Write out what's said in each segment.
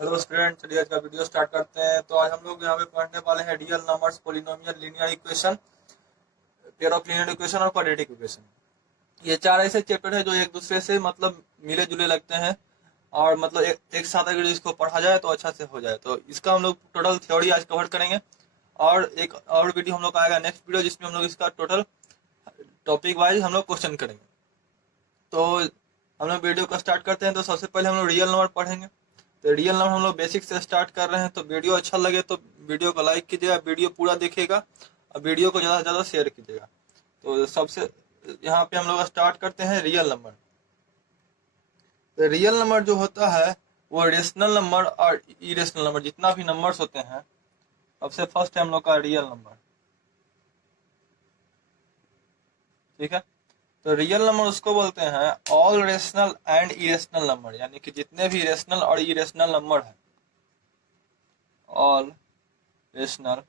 Hello student, चलिए आज का वीडियो स्टार्ट करते हैं। तो आज हम लोग यहाँ पे पढ़ने वाले हैं real numbers, polynomial, linear equation, pair of linear equation और क्वाड्रेटिक इक्वेशन। ये चार ऐसे चैप्टर है जो एक दूसरे से मतलब मिले जुले लगते हैं और मतलब एक साथ अगर इसको पढ़ा जाए तो अच्छा से हो जाए। तो इसका हम लोग टोटल थ्योरी आज कवर करेंगे और एक और वीडियो हम लोग का आएगा नेक्स्ट वीडियो, जिसमें हम लोग इसका टोटल टॉपिक वाइज हम लोग क्वेश्चन करेंगे। तो हम लोग वीडियो को स्टार्ट करते हैं। तो सबसे पहले हम लोग रियल नंबर पढ़ेंगे। तो रियल नंबर हम लोग बेसिक से स्टार्ट कर रहे हैं। तो वीडियो अच्छा लगे तो वीडियो को लाइक कीजिएगा, वीडियो पूरा देखिएगा और वीडियो को ज़्यादा से ज़्यादा शेयर कीजिएगा। तो सबसे यहाँ पे हम लोग स्टार्ट करते हैं रियल नंबर। तो रियल नंबर जो होता है वो रेशनल नंबर और इरेशनल नंबर, जितना भी नंबर्स होते हैं, सबसे फर्स्ट है हम लोग का रियल नंबर। ठीक है। तो रियल नंबर उसको बोलते हैं all rational and irrational number, यानी कि जितने भी रेशनल और इरेशनल नंबर है, all rational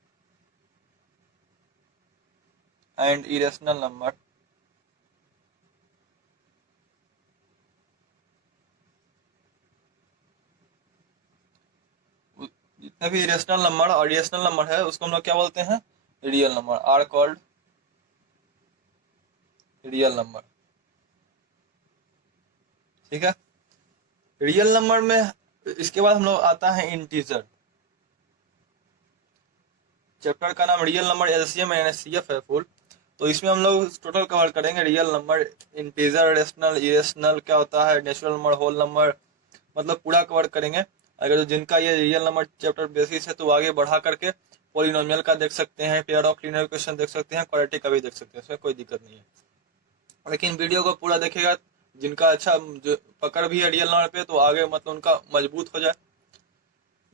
and irrational number, जितने भी इरेशनल नंबर और इरेशनल नंबर है उसको हम लोग क्या बोलते हैं, real number, are called real number. ठीक है। रियल नंबर में इसके बाद हम लोग आता है इंटीजर। चैप्टर का नाम real number, LCM and HCF है फुल। तो इसमें हम लोग टोटल कवर करेंगे real number, integer, rational, irrational क्या होता है, नेचुरल नंबर, होल नंबर, मतलब पूरा कवर करेंगे। अगर जिनका ये रियल नंबर चैप्टर बेसिस है तो आगे बढ़ा करके पॉलिनोमियल का देख सकते हैं, पेयर ऑफ लीनियर इक्वेशन देख सकते हैं, क्वाड्रेटिक का भी देख सकते हैं, इसमें कोई दिक्कत नहीं है। लेकिन वीडियो को पूरा देखेगा, जिनका अच्छा जो पकड़ भी है रियल नंबर पे, तो आगे मतलब उनका मजबूत हो जाए।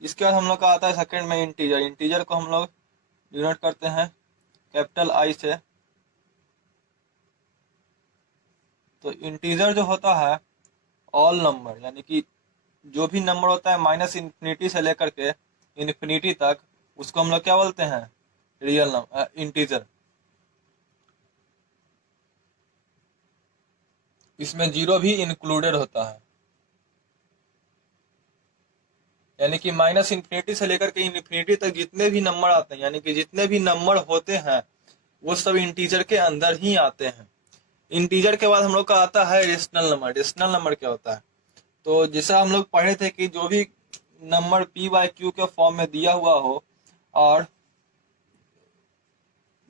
इसके बाद हम लोग का आता है सेकंड में इंटीजर। इंटीजर को हम लोग डिनोट करते हैं कैपिटल आई से। तो इंटीजर जो होता है ऑल नंबर, यानी कि जो भी नंबर होता है माइनस इन्फिनिटी से लेकर के इन्फिनिटी तक, उसको हम लोग क्या बोलते हैं, रियल नंबर, इंटीजर। इसमें जीरो भी इंक्लूडेड होता है, यानी कि माइनस इन्फिनिटी से लेकर के इन्फिनिटी तक जितने भी नंबर आते हैं, यानी कि जितने भी नंबर होते हैं वो सब इंटीजर के अंदर ही आते हैं। इंटीजर के बाद हम लोग का आता है रेशनल नंबर। रेशनल नंबर क्या होता है, तो जैसा हम लोग पढ़े थे कि जो भी नंबर पी बाई क्यू के फॉर्म में दिया हुआ हो और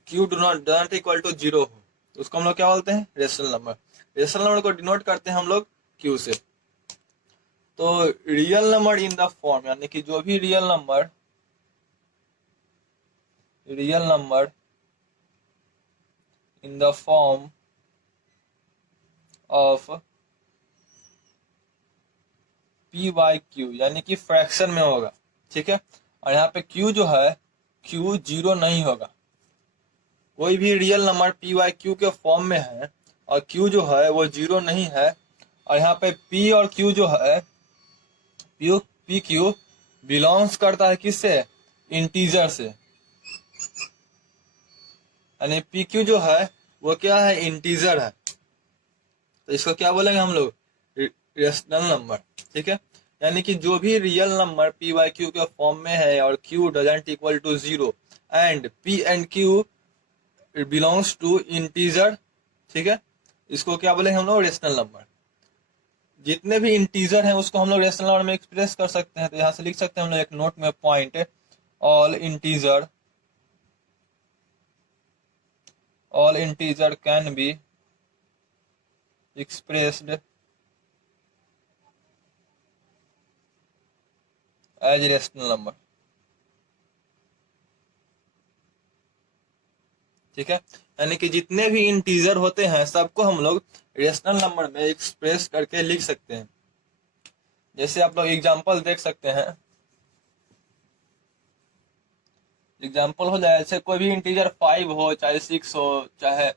Q do not equal to zero हो, तो उसको हम लोग क्या बोलते हैं, रेशनल नंबर। रेशनल नंबर को डिनोट करते हैं हम लोग क्यू से। तो real number in the form, यानी कि जो भी real number in the form of P by Q, यानी कि फ्रैक्शन में होगा। ठीक है। और यहाँ पे क्यू जो है, क्यू जीरो नहीं होगा। कोई भी real number P by Q के फॉर्म में है और क्यू जो है वो जीरो नहीं है, और यहाँ पे पी और क्यू जो है, पी क्यू बिलोंग्स करता है किससे, इंटीजर से। यानी पी क्यू जो है वो क्या है, इंटीजर है। तो इसको क्या बोलेंगे हम लोग, रेशनल नंबर। ठीक है। यानी कि जो भी real number P by Q के फॉर्म में है और Q doesn't equal to zero and P and Q belongs to integer, ठीक है, इसको क्या बोलेंगे हम लोग, रेशनल नंबर। जितने भी इंटीजर हैं उसको हम लोग रेशनल नंबर में एक्सप्रेस कर सकते हैं। तो यहाँ से लिख सकते हैं हम लोग एक नोट में point, all integer can be expressed as rational number. ठीक है। यानी कि जितने भी इंटीजर होते हैं सबको हम लोग रेशनल नंबर में एक्सप्रेस करके लिख सकते हैं। जैसे आप लोग एग्जांपल देख सकते हैं, एग्जांपल हो जाए, जैसे कोई भी इंटीजर 5 हो, चाहे 6 हो, चाहे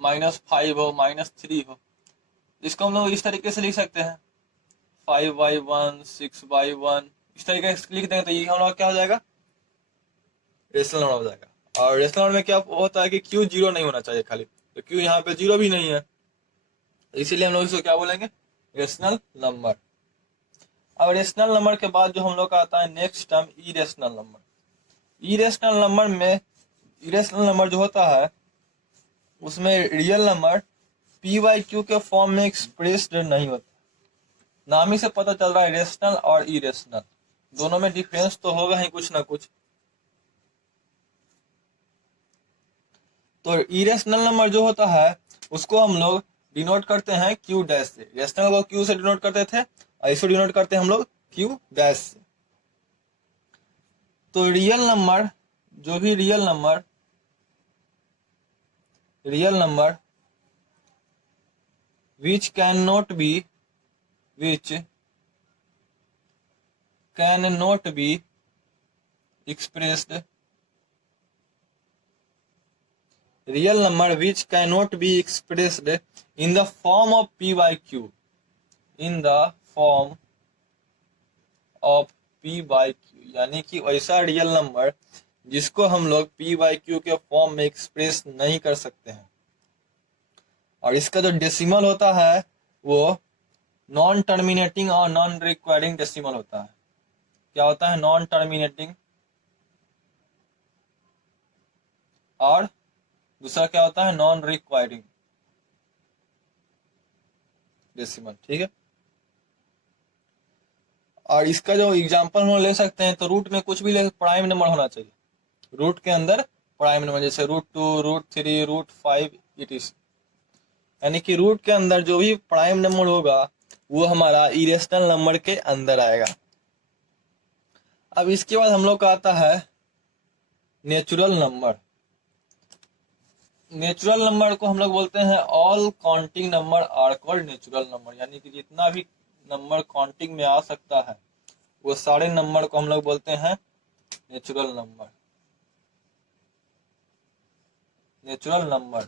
-5 हो, -3 हो, इसको हम लोग इस तरीके से लिख सकते हैं 5/1, 6/1, इस तरीके से लिख देंगे तो ये हम लोग क्या हो जाएगा, रेशनल नंबर हो जाएगा। और रेशनल नंबर में क्या होता है कि क्यू जीरो नहीं होना चाहिए खाली, तो क्यू यहाँ पे जीरो भी नहीं है, इसीलिए हम लोग इसको क्या बोलेंगे, रेशनल नंबर। अब रेशनल नंबर के बाद जो हम लोग का आता है next term irrational number. Irrational number में, इरेशनल नंबर जो होता है उसमें real number P by Q के फॉर्म में एक्सप्रेस्ड नहीं होता। नाम ही से पता चल रहा है रेशनल और इरेशनल, दोनों में डिफरेंस तो होगा ही कुछ ना कुछ। तो इरेशनल नंबर जो होता है उसको हम लोग डिनोट करते हैं क्यू डैश से। रेशनल को क्यू से डिनोट करते थे और इसको डिनोट करते हैं हम लोग क्यू डैश से। तो रियल नंबर, जो भी real number which cannot be expressed, real number which cannot be expressed in the form of p by q, in the form of p by q, यानी कि वैसा रियल नंबर जिसको हम लोग p by q के form में express नहीं कर सकते हैं। और इसका जो डेसिमल होता है वो नॉन टर्मिनेटिंग और नॉन रिक्वायरिंग डेसिमल होता है। क्या होता है? नॉन टर्मिनेटिंग, और दूसरा क्या होता है? Non requiring decimal. ठीक है, और इसका जो एग्जांपल हम ले सकते हैं तो रूट में कुछ भी ले, प्राइम नंबर होना चाहिए रूट के अंदर, प्राइम नंबर जैसे √2, √3, √5 etc। यानी कि रूट के अंदर जो भी प्राइम नंबर होगा वो हमारा इरेशनल नंबर के अंदर आएगा। अब इसके बाद हम लोग का आता है नेचुरल नंबर। नेचुरल नंबर को हम लोग बोलते हैं all counting number are called natural number, यानी कि जितना भी नंबर काउंटिंग में आ सकता है वो सारे नंबर को हम लोग बोलते हैं नेचुरल नंबर। नेचुरल नंबर,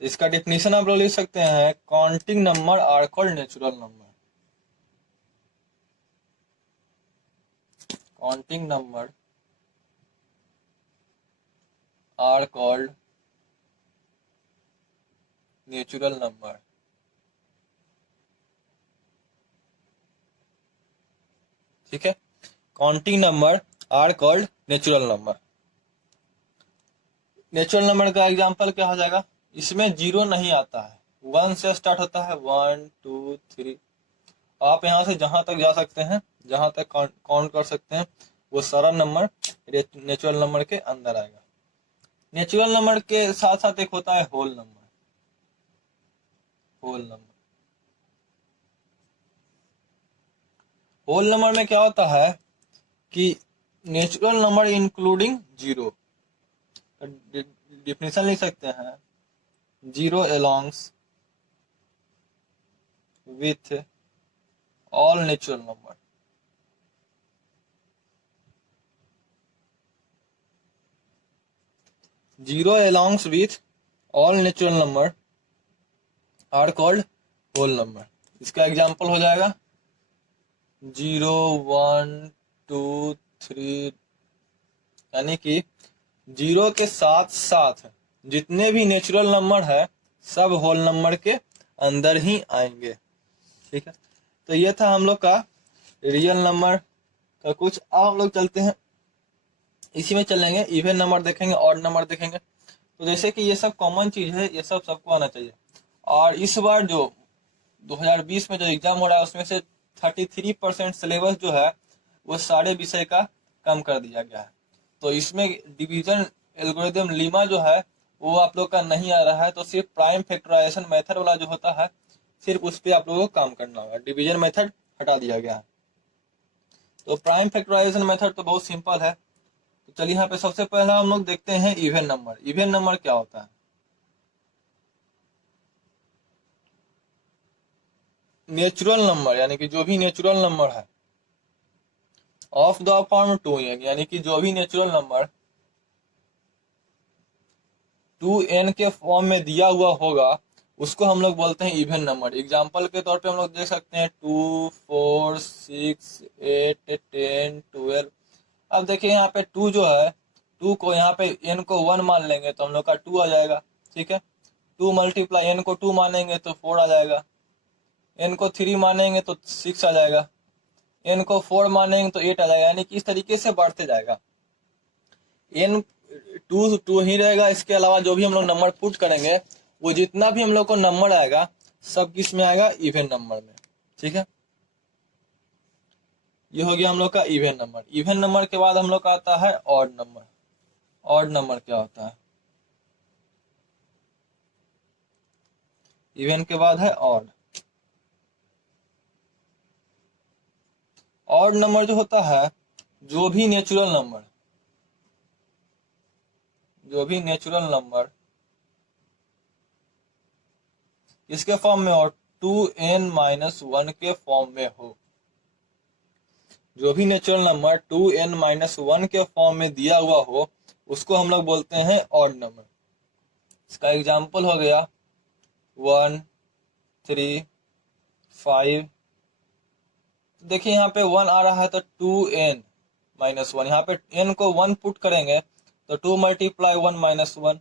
इसका डिफिनीशन आप लोग लिख सकते हैं, counting number are called natural number. Counting number are called natural number. ठीक है, counting number are called natural number. Natural number का एग्जांपल क्या हो जाएगा? इसमें जीरो नहीं आता है, 1 से स्टार्ट होता है, 1 2 3। आप यहाँ से जहां तक जा सकते हैं, जहां तक काउंट कर सकते हैं, वो सारा नंबर नेचुरल नंबर के अंदर आएगा। नेचुरल नंबर के साथ साथ एक होता है whole number. Whole number, whole number में क्या होता है कि natural number including zero. Definition लिख सकते हैं, zero alongs with all natural number. Zero alongs with all natural number are called whole number. इसका एग्जांपल हो जाएगा 0 1 2 3, यानी कि जीरो के साथ साथ जितने भी नेचुरल नंबर है सब होल नंबर के अंदर ही आएंगे। ठीक है, तो ये था हम लोग का रियल नंबर का कुछ। अब हम लोग चलते हैं, इसी में चलेंगे, इवन नंबर देखेंगे, ऑड नंबर देखेंगे। तो जैसे कि ये सब कॉमन चीज है, ये सब सबको आना चाहिए। और इस बार जो 2020 में जो एग्जाम हो रहा है उसमें से 33% सिलेबस जो है वो सारे विषय का कम कर दिया गया है। तो इसमें डिवीजन एल्गोरिथम लीमा जो है वो आप लोग का नहीं आ रहा है, तो सिर्फ प्राइम फैक्टराइजेशन मेथड वाला जो होता है सिर्फ उस पर आप लोगों को काम करना होगा। डिवीजन मेथड हटा दिया गया है। तो प्राइम फैक्टराइजेशन मेथड तो बहुत सिंपल है। तो चलिए यहाँ पे सबसे पहला हम लोग देखते हैं इवन नंबर। इवन नंबर क्या होता है? नेचुरल नंबर, यानी कि जो भी नेचुरल नंबर है ऑफ द फॉर्म 2n, यानी कि जो भी नेचुरल नंबर 2n के फॉर्म में दिया हुआ होगा उसको हम लोग बोलते हैं इवन नंबर। एग्जाम्पल के तौर पे हम लोग देख सकते हैं 2 4 6 8 10 12। अब देखिए यहाँ पे 2 जो है, 2 को यहाँ पे n को 1 मान लेंगे तो हम लोग का 2 आ जाएगा। ठीक है, 2 मल्टीप्लाई, एन को 2 मानेंगे तो 4 आ जाएगा, एन को 3 मानेंगे तो 6 आ जाएगा, एन को 4 मानेंगे तो 8 आ जाएगा। यानी कि इस तरीके से बढ़ते जाएगा। एन 2 ही रहेगा, इसके अलावा जो भी हम लोग नंबर पुट करेंगे वो जितना भी हम लोग को नंबर आएगा सब किस में आएगा, इवन नंबर में। ठीक है, ये हो गया हम लोग का इवन नंबर। इवन नंबर के बाद हम लोग का आता है ऑड नंबर। ऑड नंबर क्या होता है, इवन के बाद है ऑड। ऑड नंबर जो होता है, जो भी नेचुरल नंबर, जो भी नेचुरल नंबर इसके फॉर्म में हो, 2n-1 के फॉर्म में हो, जो भी नेचुरल नंबर 2n-1 के फॉर्म में दिया हुआ हो उसको हम लोग बोलते हैं ऑड नंबर। इसका एग्जांपल हो गया 1, 3, 5। देखिए यहाँ पे 1 आ रहा है तो 2n-1, यहाँ पे n को 1 पुट करेंगे तो 2 मल्टीप्लाई 1-1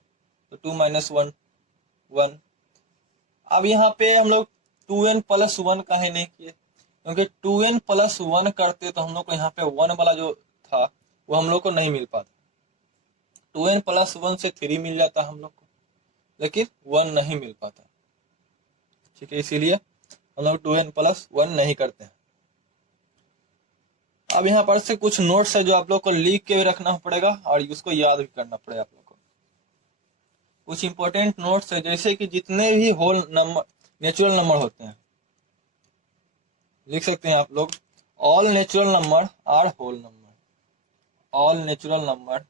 तो 2-1 1। अब यहाँ पे हम लोग 2n+1 काहे नहीं किए, क्योंकि 2n+1 करते तो हम लोग को यहाँ पे 1 वाला जो था वो हम लोग को नहीं मिल पाता। 2n+1 से 3 मिल जाता हम लोग को, लेकिन 1 नहीं मिल पाता। ठीक है, इसीलिए हम लोग 2n+1 नहीं करते हैं। अब यहाँ पर से कुछ नोट्स है जो आप लोग को लिख के रखना पड़ेगा और उसको याद भी करना पड़ेगा आप लोग को। कुछ इंपॉर्टेंट नोट्स है, जैसे कि जितने भी होल नंबर नेचुरल नंबर होते हैं, लिख सकते हैं आप लोग, all natural number are whole number. All natural number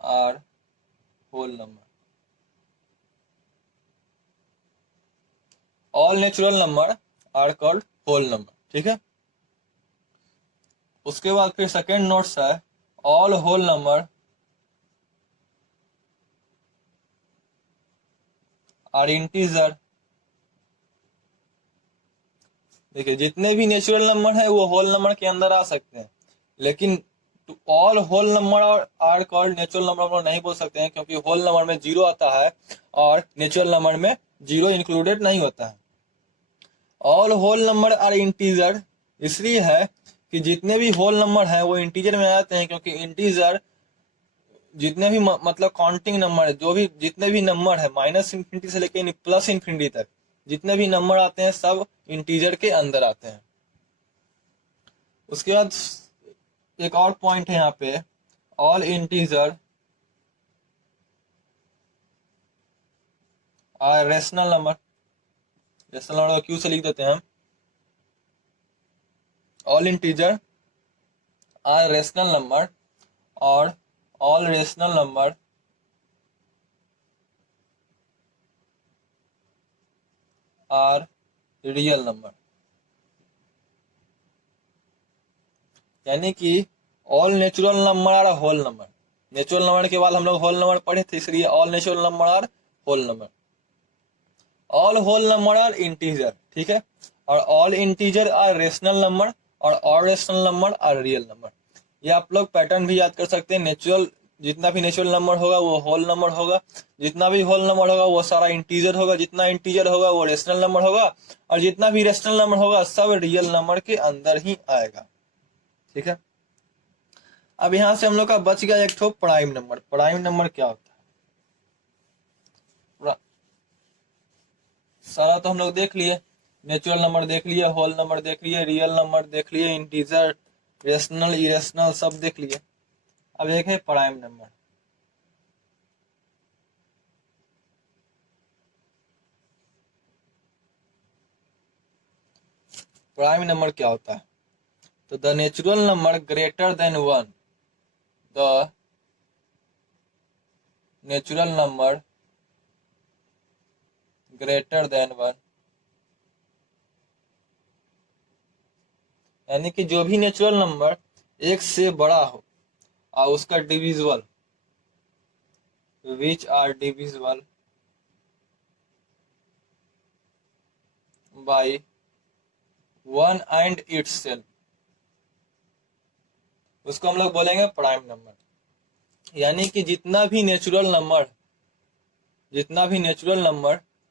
are whole number. All natural number are called whole number. ठीक है, उसके बाद फिर सेकेंड नोट्स है, all whole number are integer. देखिए जितने भी नेचुरल नंबर है वो होल नंबर के अंदर आ सकते हैं, लेकिन ऑल होल नंबर और आर कॉल्ड नेचुरल नंबर हम लोग नहीं बोल सकते हैं, क्योंकि होल नंबर में 0 आता है और नेचुरल नंबर में 0 इंक्लूडेड नहीं होता है। All whole number are integer इसलिए है कि जितने भी होल नंबर है वो इंटीजर में आते हैं, क्योंकि इंटीजर जितने भी मतलब काउंटिंग नंबर है, जो भी जितने भी नंबर है -∞ से लेकर +∞ तक जितने भी नंबर आते हैं सब इंटीजर के अंदर आते हैं। उसके बाद एक और पॉइंट है यहाँ पे, all integer are rational number. Rational number Q से लिख देते हैं हम, all integer are rational number और all rational number are real number. यानी कि all natural number are whole number. Natural number के बाद हम लोग होल नंबर पढ़े थे, इसलिए all natural number are whole number. All whole number are integer, ठीक है, और all integer are rational number और all rational number are real number. ये आप लोग पैटर्न भी याद कर सकते हैं। नेचुरल जितना भी नेचुरल नंबर होगा वो होल नंबर होगा, जितना भी होल नंबर होगा वो सारा इंटीजर होगा, जितना इंटीजर होगा वो रेशनल नंबर होगा, और जितना भी रेशनल नंबर होगा सब रियल नंबर के अंदर ही आएगा। ठीक है, अब यहां से हम लोग का बच गया एक ठो प्राइम नंबर। प्राइम नंबर क्या होता है? सारा तो हम लोग देख लिए, नेचुरल नंबर देख लिए, होल नंबर देख लिए, रियल नंबर देख लिए, इंटीजर, रेशनल, इरेशनल सब देख लिए। अब एक है प्राइम नंबर। प्राइम नंबर क्या होता है? तो the natural number greater than 1, the natural number greater than 1, यानी कि जो भी नेचुरल नंबर 1 से बड़ा हो और उसका divisible, which are divisible by 1 and itself, उसको हम लोग बोलेंगे प्राइम नंबर। यानी कि जितना भी नेचुरल नंबर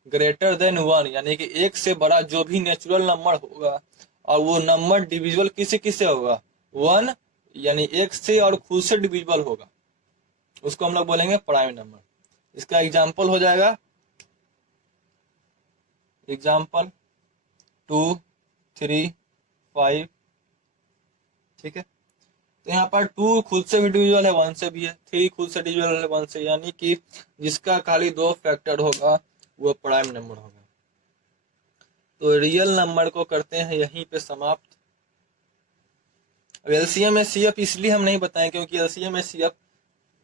ग्रेटर देन 1, यानी कि एक से बड़ा जो भी नेचुरल नंबर होगा, और वो नंबर डिविजिबल किससे किससे होगा, 1, यानी एक से और खुद से डिविजिबल होगा, उसको हम लोग बोलेंगे प्राइम नंबर। इसका एग्जाम्पल हो जाएगा, एग्जाम्पल 2, 3, 5, ठीक है। तो यहाँ पर 2 खुद से भी डिविजिबल है, 1 से भी है, 3 खुद से डिविजिबल है 1 से, यानी कि जिसका खाली 2 फैक्टर होगा वो प्राइम नंबर होगा। तो रियल नंबर को करते हैं यहीं पे समाप्त। एलसीएम एचसीएफ इसलिए हम नहीं बताएं क्योंकि एलसीएम एचसीएफ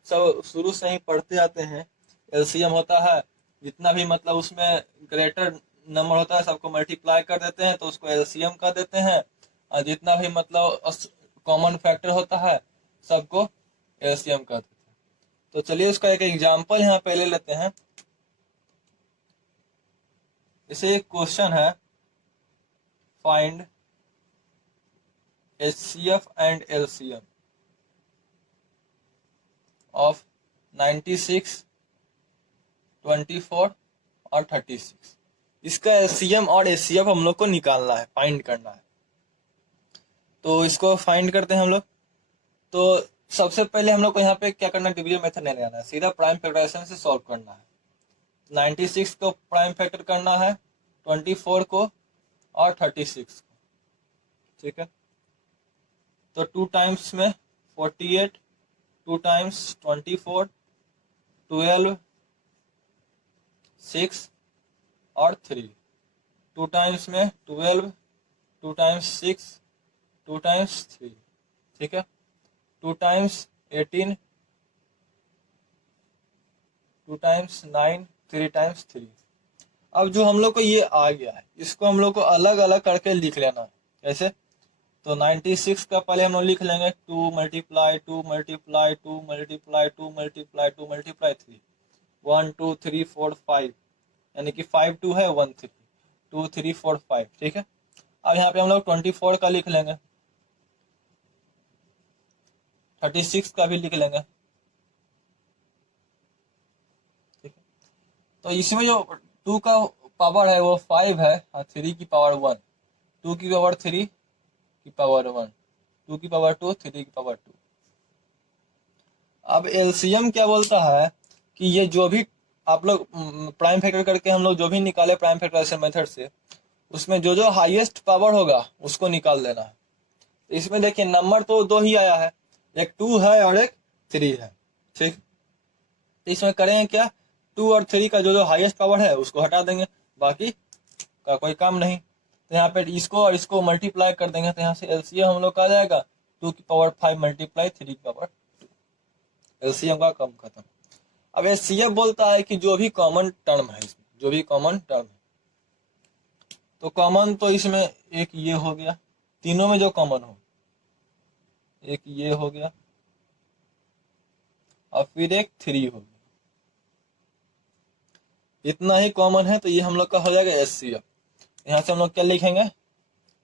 सब शुरू से ही पढ़ते आते हैं। एलसीएम होता है जितना भी मतलब उसमें ग्रेटर नंबर होता है सबको मल्टीप्लाई कर देते हैं तो उसको एलसीएम कर देते हैं, और जितना भी मतलब कॉमन फैक्टर होता है सबको एलसीएम कर देते हैं। तो चलिए उसका एक एग्जांपल यहाँ पे ले लेते हैं। इसे एक क्वेश्चन है, find HCF and LCM of 96, 24 और 36। इसका LCM और HCF हम लोग को निकालना है, फाइंड करना है। तो इसको फाइंड करते हैं हम लोग। तो सबसे पहले हम लोग को यहाँ पे क्या करना है, डिवीजन मेथड नहीं लगाना है, सीधा प्राइम फैक्टराइजेशन से सॉल्व करना है। 96 को प्राइम फैक्टर करना है, 24 को और 36 को, ठीक है। तो 2 टाइम्स में 48, 2 टाइम्स 24, 12, 6 और 3, 2 टाइम्स में 12, 2 टाइम्स 6, 2 टाइम्स 3, ठीक है। 2 टाइम्स 18, 2 टाइम्स 9, 3 टाइम्स 3। अब जो हम लोग को ये आ गया है इसको हम लोग को अलग अलग करके लिख लेना है। कैसे? तो 96 का पहले हम लोग लिख लेंगे 2 multiply 2 multiply 2 multiply 2 multiply 2 multiply 3, 1 2 3 4 5, यानी कि 5 2 है 1 3, 2 3 4 5, ठीक है। अब यहाँ पे हम लोग 24 का लिख लेंगे, 36 का भी लिख लेंगे, ठीक है। तो इसमें जो 2 का पावर है वो 5 है और 3 की पावर 1, 2 की पावर 3 की पावर 1, 2 की पावर 2, 3 की पावर 2। अब एलसीएम क्या बोलता है कि ये जो भी आप लोग प्राइम फैक्टर करके हम लोग जो भी निकाले प्राइम फैक्टराइजेशन मेथड से, उसमें जो जो हाईएस्ट पावर होगा उसको निकाल देना है। तो इसमें देखिए नंबर तो 2 ही आया है, एक 2 है और एक 3 है, ठीक। तो इसमें करेंगे क्या, 2 और 3 का जो जो हाईएस्ट पावर है उसको हटा देंगे, बाकी का कोई काम नहीं। तो यहाँ पे इसको और इसको मल्टीप्लाई कर देंगे, तो यहाँ से एलसीएम हम लोग का आ जाएगा 2 की पावर 5 मल्टीप्लाई 3 की पावर 2, एलसीएम का कम खत्म। अब एचसीएफ बोलता है कि जो भी कॉमन टर्म है इसमें, जो भी कॉमन टर्म है, तो कॉमन तो इसमें एक ये हो गया, तीनों में जो कॉमन हो, एक ये हो गया और फिर एक 3 हो गया, इतना ही कॉमन है। तो ये हम लोग का हो जाएगा एचसीएफ। यहाँ से हम लोग क्या लिखेंगे,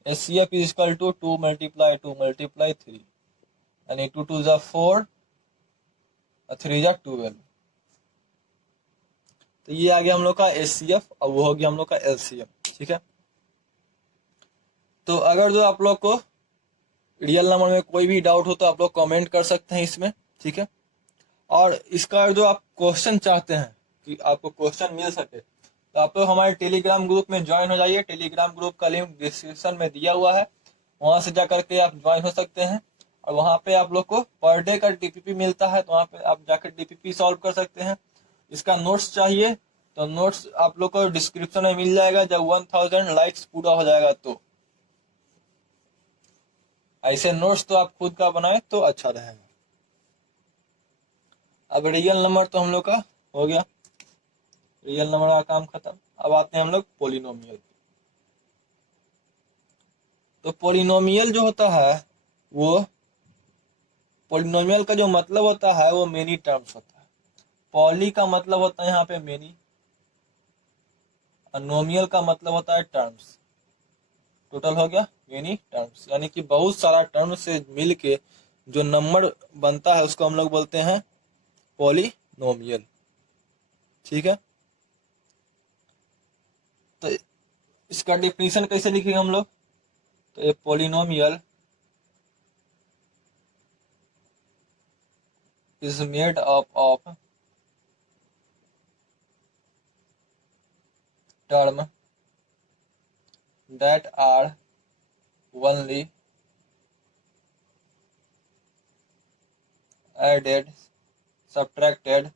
HCF is equal to 2 multiply 2 multiply 3, यानी 2 2 जा 4 और 3 जा 12। तो ये आ गया हम लोग का एचसीएफ और वो हो गया हम लोग का एलसीएम, ठीक है। तो अगर जो आप लोग को रियल नंबर में कोई भी डाउट हो तो आप लोग कमेंट कर सकते हैं इसमें, ठीक है। और इसका जो आप क्वेश्चन चाहते हैं कि आपको क्वेश्चन मिल सके तो आप लोग हमारे टेलीग्राम ग्रुप में ज्वाइन हो जाइए। टेलीग्राम ग्रुप का लिंक डिस्क्रिप्शन में दिया हुआ है, वहां से जाकर के आप ज्वाइन हो सकते हैं। और वहां पे आप लोग को पर डे का डीपीपी मिलता है, तो वहां पे आप जाकर डीपीपी सॉल्व कर सकते हैं। इसका नोट्स चाहिए तो नोट्स आप लोग को डिस्क्रिप्शन में मिल जाएगा, जब 1000 लाइक्स पूरा हो जाएगा तो। ऐसे नोट्स तो आप खुद का बनाए तो अच्छा रहेगा। अब रियल नंबर तो हम लोग का हो गया, रियल नंबर का काम खत्म। अब आते हैं हम लोग पोलिनोमियल। तो पोलिनोमियल जो होता है वो, पोलिनोमियल का जो मतलब होता है वो मेनी टर्म्स होता है। पॉली का मतलब होता है यहाँ पे मेनी, और नोमियल का मतलब होता है टर्म्स। टोटल हो गया मेनी टर्म्स, यानी कि बहुत सारा टर्म से मिलके जो नंबर बनता है उसको हम लोग बोलते हैं पॉलिनोमियल। ठीक है, तो इसका डिफिनीशन कैसे लिखेंगे हम लोग? तो a polynomial is made up of term that are only added, subtracted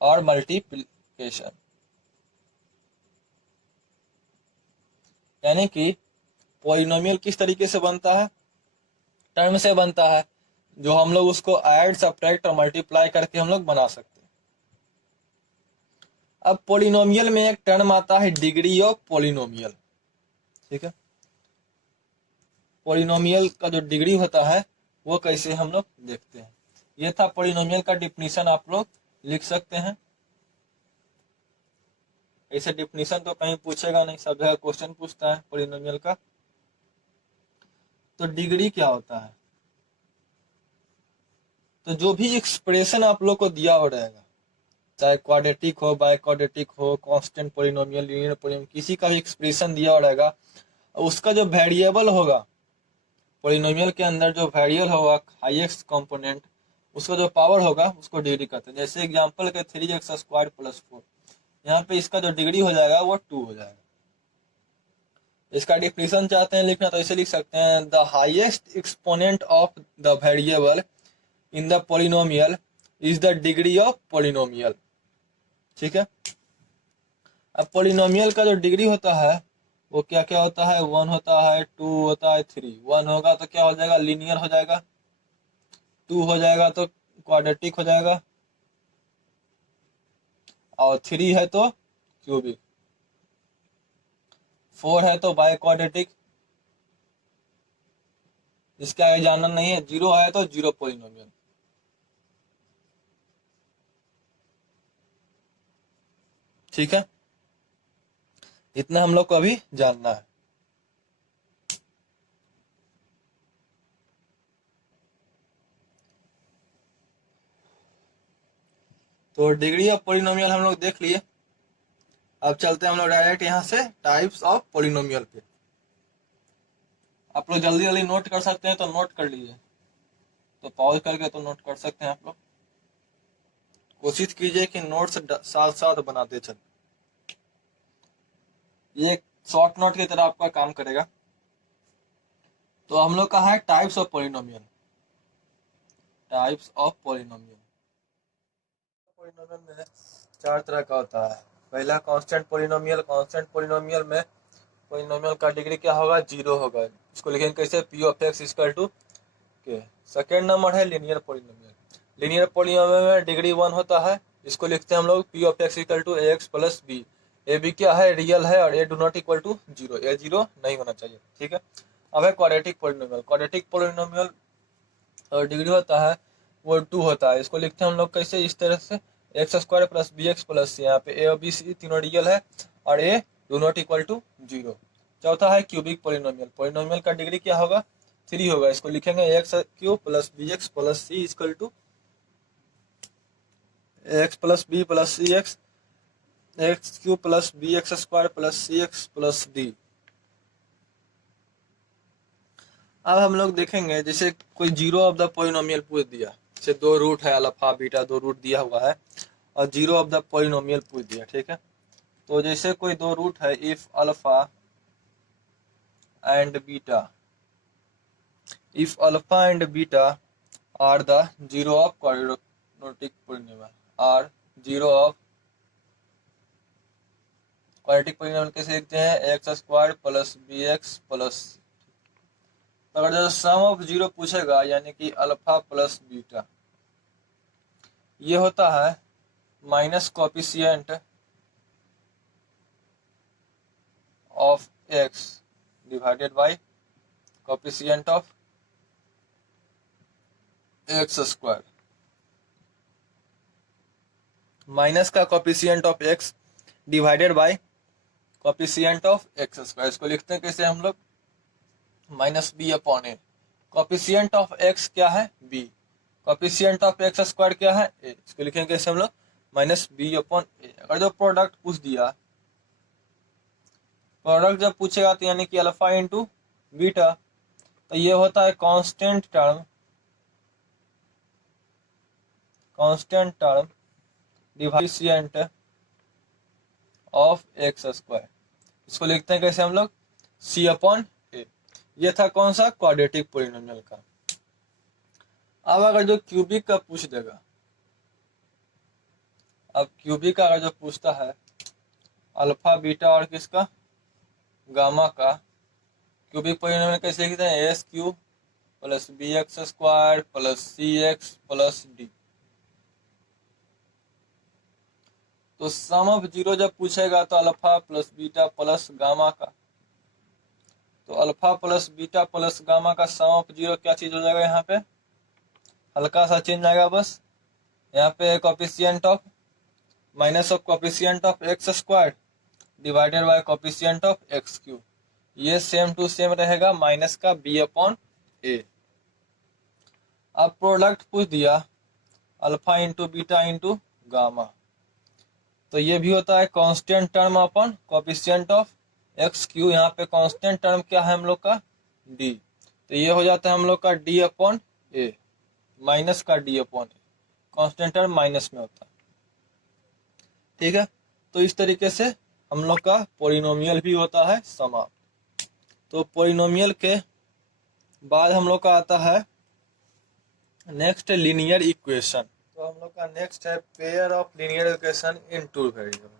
और मल्टीप्लिकेशन। यानी कि पॉलिनोमियल किस तरीके से बनता है? टर्म से बनता है, जो हम लोग उसको ऐड, सब्ट्रैक्ट और मल्टीप्लाई करके हम लोग बना सकते हैं। अब पॉलिनोमियल में एक टर्म आता है डिग्री ऑफ पॉलिनोमियल। ठीक है, पॉलिनोमियल का जो डिग्री होता है वो कैसे हम लोग देखते हैं। ये था पॉलिनोमियल का डिफिनीशन, आप लोग लिख सकते हैं। ऐसे डिफिनीशन तो कहीं पूछेगा नहीं, सब जगह क्वेश्चन पूछता है पॉलिनोमियल का। तो डिग्री क्या होता है? तो जो भी एक्सप्रेशन आप लोग को दिया हो रहेगा, चाहे क्वाड्रेटिक हो, बाय क्वाड्रेटिक हो, कांस्टेंट पॉलिनोमियल, लीनियर पॉलिनोमियल, किसी का भी एक्सप्रेशन दिया हो रहेगा, उसका जो वेरिएबल होगा पॉलिनोमियल के अंदर, जो वेरिएबल होगा हाईएस्ट कंपोनेंट, उसका जो पावर होगा उसको डिग्री कहते हैं। जैसे एग्जांपल के 3x² + 4, यहाँ पे इसका जो डिग्री हो जाएगा वो 2 हो जाएगा। इसका डिफिनीशन चाहते हैं लिखना तो ऐसे लिख सकते हैं, the highest exponent of the variable in the polynomial is the degree of polynomial. ठीक है, अब पॉलिनोमियल का जो डिग्री होता है वो क्या क्या होता है? 1 होता है, 2 होता है, 3। 1 होगा तो क्या हो जाएगा? लीनियर हो जाएगा। 2 हो जाएगा तो क्वाड्रेटिक हो जाएगा, और 3 है तो क्यूबिक, 4 है तो बाय क्वाड्रेटिक। इसका आगे जानना नहीं है। 0 है तो जीरो पॉलिनोमियल। ठीक है, इतना हम लोग को अभी जानना है। तो डिग्री ऑफ पॉलिनोमियल हम लोग देख लिए। अब चलते हैं हम लोग डायरेक्ट यहाँ से टाइप्स ऑफ पॉलिनोमियल पे। आप लोग जल्दी जल्दी नोट कर सकते हैं तो नोट कर लीजिए, तो पॉज करके तो नोट कर सकते हैं आप लोग। कोशिश कीजिए कि नोट्स साथ साथ बनाते चले, ये शॉर्ट नोट की तरह आपका काम करेगा। तो हम लोग का है types of polynomial. Types of polynomial, polynomial में 4 तरह का होता है। पहला कांस्टेंट पॉलिनोमियल। कांस्टेंट पॉलिनोमियल में पॉलिनोमियल का डिग्री क्या होगा? 0 होगा। इसको लिखेंगे कैसे? p of x equal to के। सेकेंड नंबर है लीनियर पॉलिनोमियल। लीनियर पॉलिनोमियल में डिग्री 1 होता है। इसको लिखते हैं हम लोग p of x equal to ax plus b। A B क्या है? रियल है, और A do not equal to 0। A 0 नहीं होना चाहिए। ठीक है, अब है क्वाड्रेटिक पॉलिनोमियल। क्वाड्रेटिक पॉलिनोमियल और डिग्री होता है वो 2 होता है। इसको लिखते हैं हम लोग कैसे? इस तरह से, x² + bx + c। यहाँ पे ए और बी सी तीनों रियल है, और A do not equal to 0। चौथा है क्यूबिक पॉलिनोमियल। पॉलिनोमियल का डिग्री क्या होगा? 3 होगा। इसको लिखेंगे x³ + bx + c equal to x + b + cx, x³ + bx² + cx + d। अब हम लोग देखेंगे, जैसे कोई 0 ऑफ द पॉलिनोमियल पूछ दिया, जैसे 2 रूट है, अल्फा बीटा 2 रूट दिया हुआ है, और 0 ऑफ द पॉलिनोमियल पूछ दिया। ठीक है, तो जैसे कोई 2 रूट है, if alpha and beta, if alpha and beta are the 0 of quadratic polynomial, are 0 of quadratic polynomial कैसे लिखते हैं? x² + bx + तो अगर जो सम ऑफ 0 पूछेगा, यानी कि अल्फा प्लस बीटा, ये होता है minus coefficient of x divided by coefficient of x²। Minus का coefficient of x divided by coefficient of x²। इसको लिखते हैं कैसे हम लोग? -b/a। कोफिशिएंट ऑफ x क्या है? b। Coefficient of X square क्या है, ए, इसको लिखेंगे कैसे हम लोग, माइनस बी अपॉन ए। अगर जो प्रोडक्ट पूछ दिया, प्रोडक्ट जब पूछेगा तो यानी कि अल्फा इंटू बीटा, तो ये होता है constant term deficient of X square. इसको लिखते हैं कैसे हम लोग, सी अपॉन ए। ये था कौन सा, क्वाड्रेटिक पोलिनोमियल का। अब अगर जो क्यूबिक का पूछ देगा, अब क्यूबिक का अगर जो पूछता है अल्फा बीटा और किसका, गामा का, क्यूबिक पोलिनोमियल कैसे लिखते हैं, एस cube plus B x square plus c x plus d. तो सम ऑफ जीरो जब पूछेगा तो alpha plus beta plus gamma का, तो alpha plus beta plus gamma का सम ऑफ जीरो क्या चीज हो जाएगा, यहाँ पे हल्का सा चेंज आएगा बस। यहाँ पे coefficient of minus of coefficient of X square divided by coefficient of x cube, ये सेम टू सेम रहेगा माइनस का बी अपॉन ए। अब प्रोडक्ट पूछ दिया alpha into beta into gamma, तो ये भी होता है constant term upon coefficient of x Q. यहाँ पे कांस्टेंट टर्म क्या है हम लोग का, डी, तो ये हो जाता है हम लोग का डी अपॉन ए, माइनस का डी अपॉन ए, कांस्टेंट टर्म माइनस में होता है, ठीक है। तो इस तरीके से हम लोग का पोलिनोमियल भी होता है समाप्त। तो पोलिनोमियल के बाद हम लोग का आता है नेक्स्ट लीनियर इक्वेशन। तो हम लोग का नेक्स्ट है pair of linear equation in two variable.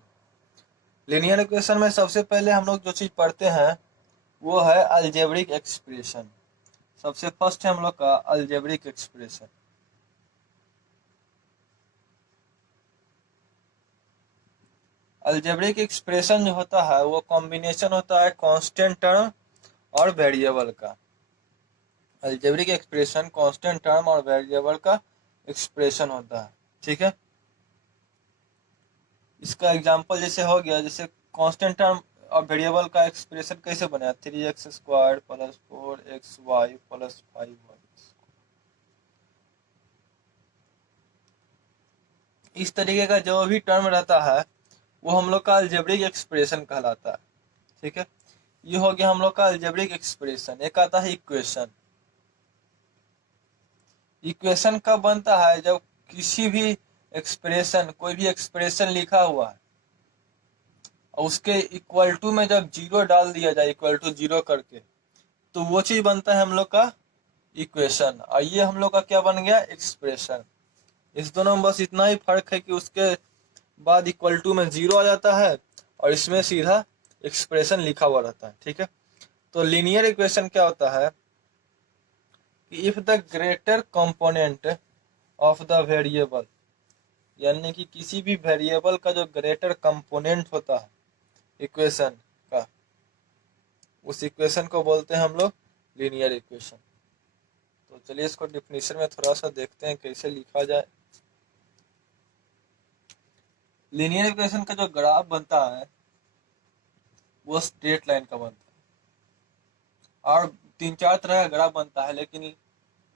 Linear equation में सबसे पहले हम लोग जो चीज पढ़ते हैं वो है अलजेब्रिक एक्सप्रेशन। सबसे फर्स्ट है हम लोग का अलजेब्रिक एक्सप्रेशन। अलजेब्रिक एक्सप्रेशन जो होता है वो कॉम्बिनेशन होता है कांस्टेंट टर्म और वेरिएबल का। अलजेब्रिक एक्सप्रेशन कांस्टेंट टर्म और वेरिएबल का एक्सप्रेशन होता है, ठीक है। इसका एग्जांपल जैसे हो गया, जैसे कांस्टेंट टर्म और वेरिएबल का एक्सप्रेशन कैसे बना, 3x square plus 4xy plus 5y। इस तरीके का जो भी टर्म रहता है वो हम लोग का अलजेब्रिक एक्सप्रेशन कहलाता है, ठीक है। ये हो गया हम लोग का अलजेब्रिक एक्सप्रेशन। एक आता है इक्वेशन। इक्वेशन कब बनता है, जब किसी भी एक्सप्रेशन, कोई भी एक्सप्रेशन लिखा हुआ है और उसके इक्वल टू में जब जीरो डाल दिया जाए, इक्वल टू जीरो करके, तो वो चीज बनता है हम लोग का इक्वेशन। और ये हम लोग का क्या बन गया, एक्सप्रेशन। इस दोनों में बस इतना ही फर्क है कि उसके बाद इक्वल टू में जीरो आ जाता है और इसमें सीधा एक्सप्रेशन लिखा हुआ रहता है, ठीक है। तो लीनियर इक्वेशन क्या होता है कि if the greater component of the variable, यानी कि किसी भी वेरिएबल का जो ग्रेटर कंपोनेंट होता है इक्वेशन का, उस इक्वेशन को बोलते हैं हम लोग लीनियर इक्वेशन। तो चलिए इसको डिफिनीशन में थोड़ा सा देखते हैं कैसे लिखा जाए। लीनियर इक्वेशन का जो ग्राफ बनता है वो स्ट्रेट लाइन का बनता है, और तीन चार तरह का ग्राफ बनता है, लेकिन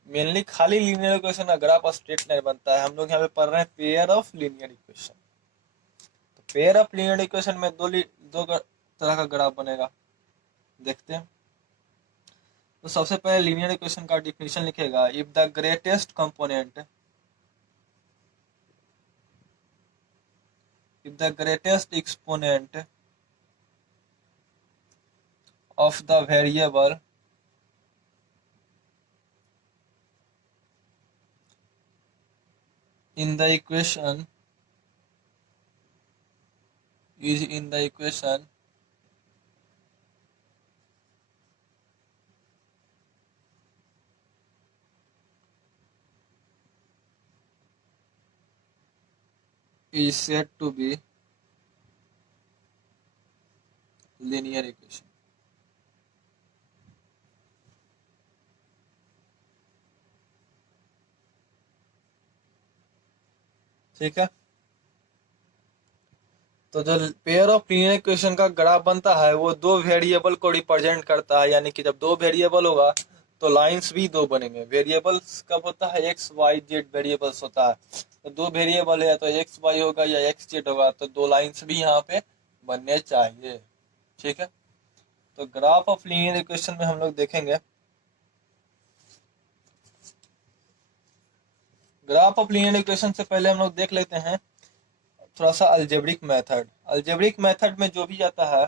मेनली खाली लीनियर इक्वेशन का ग्राफ स्ट्रेट लाइन बनता है। हम लोग यहाँ पे पढ़ रहे हैं पेयर ऑफ लीनियर इक्वेशन। तो पेयर ऑफ लीनियर इक्वेशन में दो तरह का ग्राफ बनेगा, देखते हैं। तो सबसे पहले लीनियर इक्वेशन का डिफिनीशन लिखेगा, if the greatest component, if the greatest exponent of the variable in the equation is in the equation is said to be linear equation। ठीक है। तो जो पेयर ऑफ लीनियर इक्वेशन का graph बनता है वो दो वेरिएबल को रिप्रेजेंट करता है, यानी कि जब दो वेरिएबल होगा तो लाइंस भी दो बनेंगे। वेरिएबल्स कब होता है, एक्स वाई जेड वेरिएबल्स होता है, तो दो वेरिएबल है तो एक्स वाई होगा या एक्स जेड होगा, तो दो लाइंस भी यहाँ पे बनने चाहिए। ठीक है, तो ग्राफ ऑफ लीनियर इक्वेशन में हम लोग देखेंगे, ग्राफ ऑफ लीनियर इक्वेशन से पहले हम लोग देख लेते हैं थोड़ा सा अलजेब्रिक मेथड। अलजेब्रिक मेथड में जो भी आता है,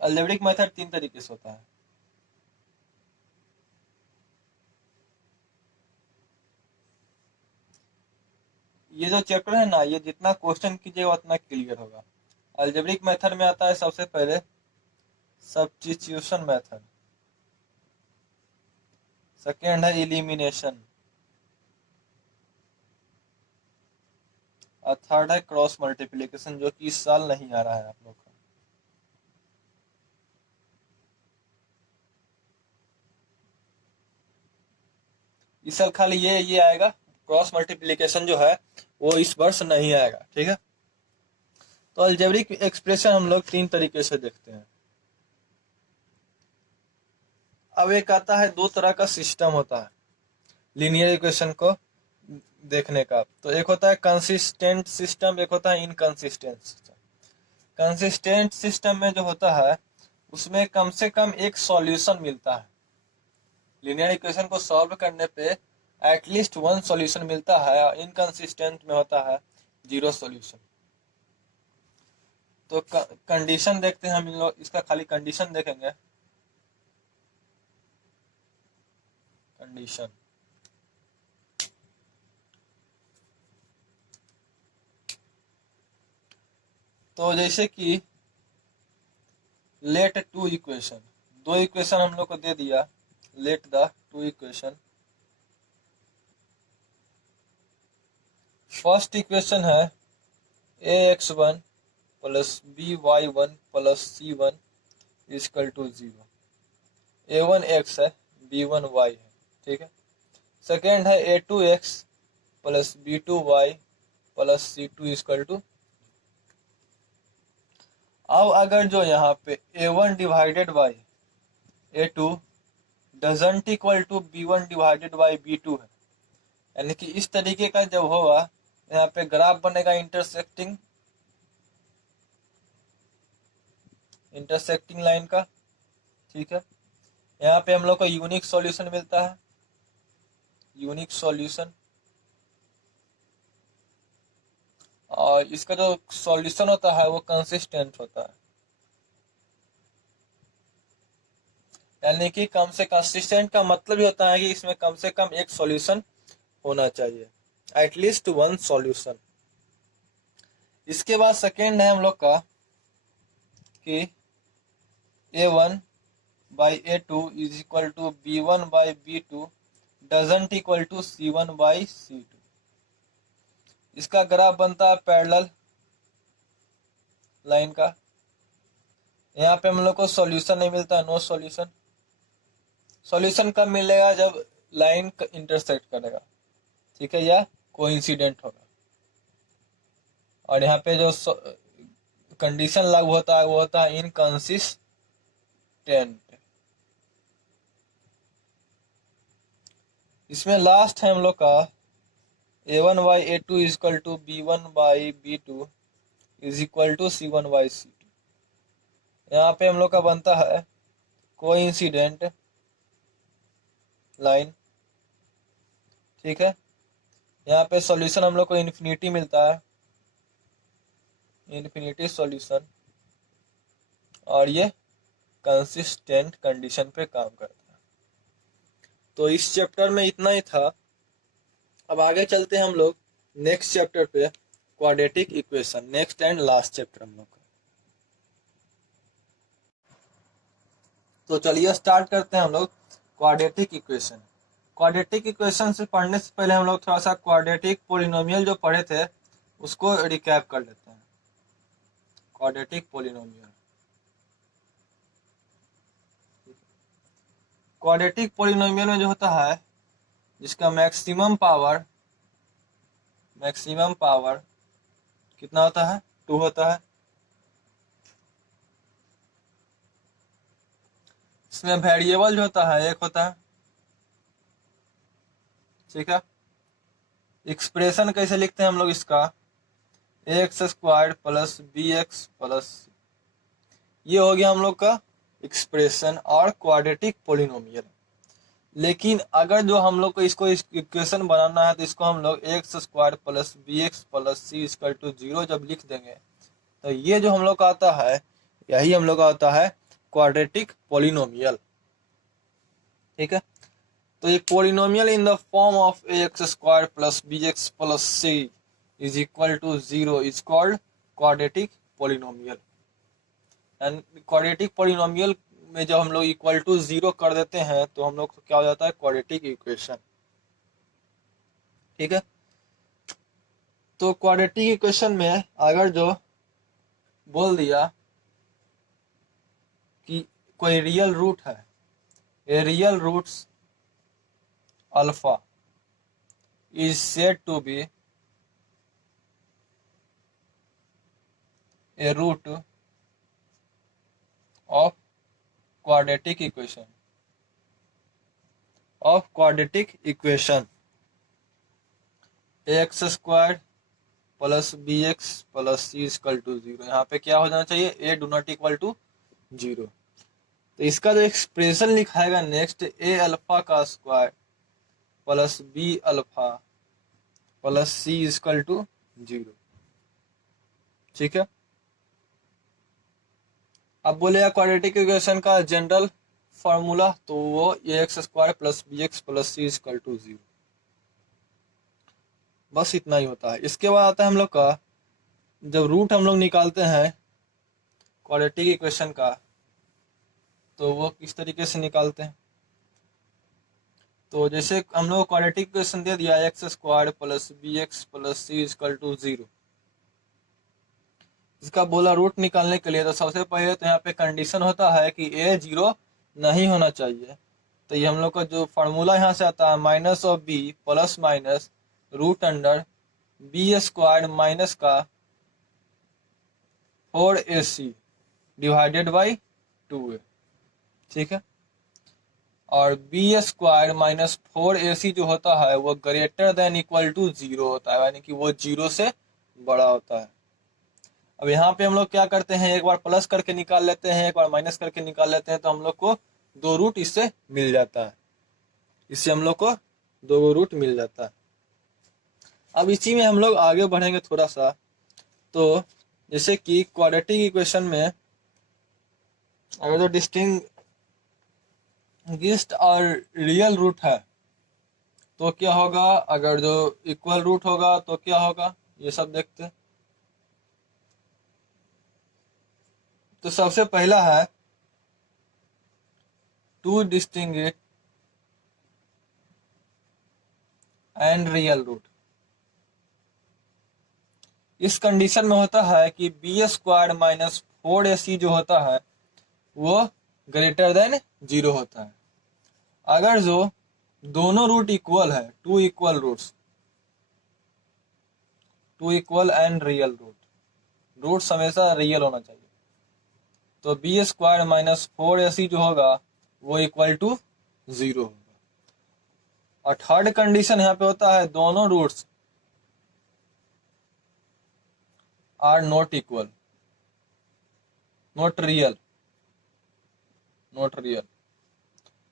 अलजेब्रिक मेथड तीन तरीके से होता है। ये जो चैप्टर है ना, ये जितना क्वेश्चन कीजिएगा उतना क्लियर होगा। अलजेब्रिक मेथड में आता है सबसे पहले सब्स्टिट्यूशन मेथड, सेकेंड है इलिमिनेशन, और थर्ड है क्रॉस मल्टीप्लिकेशन, जो कि इस साल नहीं आ रहा है आप लोग का। इस साल खाली ये आएगा, क्रॉस मल्टीप्लिकेशन जो है वो इस वर्ष नहीं आएगा। ठीक है, तो अलजेब्रिक एक्सप्रेशन हम लोग तीन तरीके से देखते हैं। अब एक आता है, दो तरह का सिस्टम होता है लीनियर इक्वेशन को देखने का। तो एक होता है कंसिस्टेंट सिस्टम, एक होता है इनकंसिस्टेंट सिस्टम। कंसिस्टेंट सिस्टम में जो होता है उसमें कम से कम एक सॉल्यूशन मिलता है। लीनियर इक्वेशन को सॉल्व करने पे एटलीस्ट वन सॉल्यूशन मिलता है। इनकंसिस्टेंट में होता है जीरो सॉल्यूशन। तो कंडीशन देखते हैं हम लोग, इसका खाली कंडीशन देखेंगे। कंडीशन, तो जैसे कि लेट टू इक्वेशन, दो इक्वेशन हम लोग को दे दिया, let the two equation. First equation है ax1 plus by1 plus c1 equal to 0। a1 x है, b1 y है। ठीक है, सेकेंड है a2x plus b2 y plus c2 equal to. अब अगर जो यहाँ पे a1 divided by a2 doesn't equal to b1 divided by b2 है, यानी कि इस तरीके का जब होगा, यहाँ पे ग्राफ बनेगा इंटरसेक्टिंग लाइन का। ठीक है, यहाँ पे हम लोग को यूनिक सॉल्यूशन मिलता है, यूनिक सॉल्यूशन। और इसका जो सॉल्यूशन होता है वो कंसिस्टेंट होता है, यानी कि कम से कंसिस्टेंट का मतलब ही होता है कि इसमें कम से कम एक सॉल्यूशन होना चाहिए, एटलीस्ट वन सॉल्यूशन। इसके बाद सेकेंड है हम लोग का कि a1 by a2 is equal to b1 by b2 doesn't equal to c1 by c2। इसका ग्राफ बनता है पैरेलल लाइन का। यहाँ पे हम लोग को सॉल्यूशन नहीं मिलता, नो सॉल्यूशन। सॉल्यूशन कब मिलेगा, जब लाइन इंटरसेक्ट करेगा, ठीक है, या कोइंसिडेंट होगा। और यहाँ पे जो कंडीशन लागू होता है वो होता है इनकंसिस्टेंट। इसमें लास्ट है हम लोग का a1 by a2 is equal to b1 by b2 is equal to c1 by c2। यहाँ पे हम लोग का बनता है कोइंसिडेंट लाइन। ठीक है, यहाँ पे सॉल्यूशन हम लोग को इन्फिनिटी मिलता है, इन्फिनिटी सॉल्यूशन, और ये कंसिस्टेंट कंडीशन पे काम करता है। तो इस चैप्टर में इतना ही था। अब आगे चलते हैं हम लोग नेक्स्ट चैप्टर पे, quadratic equation, next and last chapter हम लोग का। तो चलिए स्टार्ट करते हैं हम लोग क्वाड्रेटिक इक्वेशन। क्वाड्रेटिक इक्वेशन से पढ़ने से पहले हम लोग थोड़ा सा क्वाड्रेटिक पोलिनोमियल जो पढ़े थे उसको रिकैप कर लेते हैं। क्वाड्रेटिक पोलिनोमियल, क्वाड्रेटिक पोलिनोमियल में जो होता है जिसका मैक्सिमम पावर कितना होता है, 2 होता है। इसमें वेरिएबल जो होता है एक होता है, ठीक है। एक्सप्रेशन कैसे लिखते हैं हम लोग इसका, X square plus B x plus, ये हो गया हम लोग का एक्सप्रेशन और क्वाड्रेटिक पोलिनोमियल। लेकिन अगर जो हम लोग को इसको इक्वेशन बनाना है तो इसको हम लोग X square plus B x plus C equal to 0 जब लिख देंगे तो ये जो हम लोग का आता है यही हम लोग का आता है क्वाड्रेटिक पोलिनोमियल। ठीक है, तो ये polynomial in the form of X square plus B x plus C is equal to 0 is called quadratic polynomial. And quadratic polynomial में जब हम लोग इक्वल टू 0 कर देते हैं तो हम लोग को क्या हो जाता है, क्वाड्रेटिक इक्वेशन। ठीक है, तो क्वाड्रेटिक इक्वेशन में अगर जो बोल दिया कि कोई रियल रूट है, a real roots alpha is said to be a root of quadratic equation ax squared plus B x plus C equal to 0। यहाँ पे क्या हो जाना चाहिए, a do not equal to 0। तो इसका जो एक्सप्रेशन लिखाएगा नेक्स्ट, ए अल्फा का square plus b alpha plus C equal to 0। ठीक है, अब बोलेगा क्वाड्रेटिक इक्वेशन का जनरल फॉर्मूला, तो वो a x square plus B x plus C equal to 0। बस इतना ही होता है। इसके बाद आता है हम लोग का, जब रूट हम लोग निकालते हैं क्वाड्रेटिक इक्वेशन का तो वो किस तरीके से निकालते हैं, तो जैसे हम लोग क्वाड्रेटिक इक्वेशन दे दिया X square plus B x plus C equal to 0, इसका बोला रूट निकालने के लिए तो सबसे पहले तो यहाँ पे कंडीशन होता है कि ए 0 नहीं होना चाहिए। तो ये हम लोग का जो फार्मूला यहाँ से आता है minus of B plus minus root under B square minus का 4ac डिवाइडेड बाई 2a। ठीक है, और बी स्क्वायर माइनस 4ac जो होता है वो ग्रेटर देन इक्वल टू 0 होता है, यानी कि वो 0 से बड़ा होता है। अब यहाँ पे हम लोग क्या करते हैं, एक बार प्लस करके निकाल लेते हैं, एक बार माइनस करके निकाल लेते हैं, तो हम लोग को दो रूट इससे मिल जाता है, इससे हम लोग को दो रूट मिल जाता है। अब इसी में हम लोग आगे बढ़ेंगे थोड़ा सा, तो जैसे कि क्वाड्रेटिक इक्वेशन में अगर जो डिस्टिंग्विश्ड और रियल रूट है तो क्या होगा, अगर जो इक्वल रूट होगा तो क्या होगा, ये सब देखते हैं। तो सबसे पहला है two distinguished and real root. इस कंडीशन में होता है कि बी स्क्वायर माइनस 4ac जो होता है वो ग्रेटर देन 0 होता है। अगर जो दोनों रूट इक्वल है, two equal roots, two equal and real roots हमेशा रियल होना चाहिए, तो बी स्क्वायर माइनस 4ac जो होगा वो इक्वल टू 0 होगा। और थर्ड कंडीशन यहाँ पे होता है दोनों roots are not equal, not real.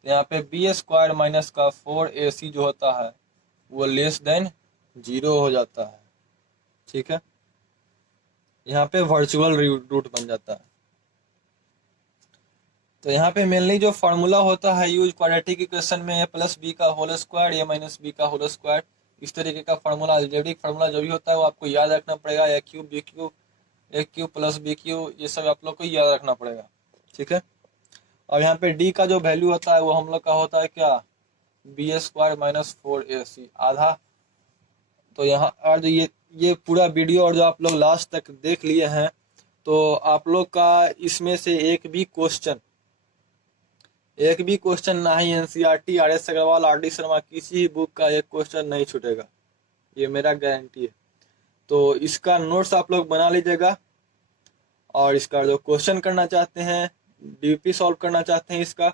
यहाँ पे बी स्क्वायर माइनस का 4ac जो होता है वो लेस देन 0 हो जाता है। ठीक है, यहाँ पे वर्चुअल रूट बन जाता है। तो यहाँ पे मेनली जो फॉर्मूला होता है यूज क्वाड्रेटिक इक्वेशन में, ए प्लस बी का होल स्क्वायर ए माइनस बी का होल स्क्वायर, इस तरीके का फॉर्मूला, अलजेब्रिक फॉर्मूला जो भी होता है वो आपको याद रखना पड़ेगा। ए क्यूब बी क्यूब, ए क्यूब प्लस बी क्यूब, ये सब आप लोग को याद रखना पड़ेगा। ठीक है, और यहाँ पे डी का जो वैल्यू होता है वो हम लोग का होता है क्या, बी स्क्वायर माइनस 4ac आधा। तो यहाँ और ये पूरा वीडियो और जो आप लोग लास्ट तक देख लिए हैं, तो आप लोग का इसमें से एक भी क्वेश्चन ना ही एनसीईआरटी, आर.एस. अग्रवाल, आर.डी. शर्मा किसी बुक का एक क्वेश्चन नहीं छूटेगा, ये मेरा गारंटी है। तो इसका नोट्स आप लोग बना लीजिएगा, और इसका जो क्वेश्चन करना चाहते हैं, डीपी सॉल्व करना चाहते हैं इसका,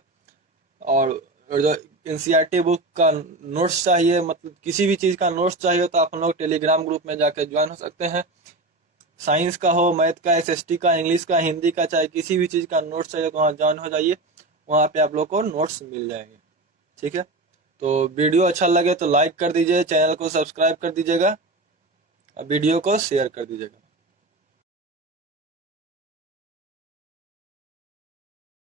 और जो एनसीईआरटी बुक का नोट्स चाहिए, मतलब किसी भी चीज़ का नोट्स चाहिए तो आप हम लोग टेलीग्राम ग्रुप में जाकर ज्वाइन हो सकते हैं। साइंस का हो, मैथ का, एसएसटी का, इंग्लिश का, हिंदी का, चाहे किसी भी चीज़ का नोट्स चाहिए तो वहाँ ज्वाइन हो जाइए, वहाँ पे आप लोग को नोट्स मिल जाएंगे। ठीक है, तो वीडियो अच्छा लगे तो लाइक कर दीजिए, चैनल को सब्सक्राइब कर दीजिएगा, वीडियो को शेयर कर दीजिएगा।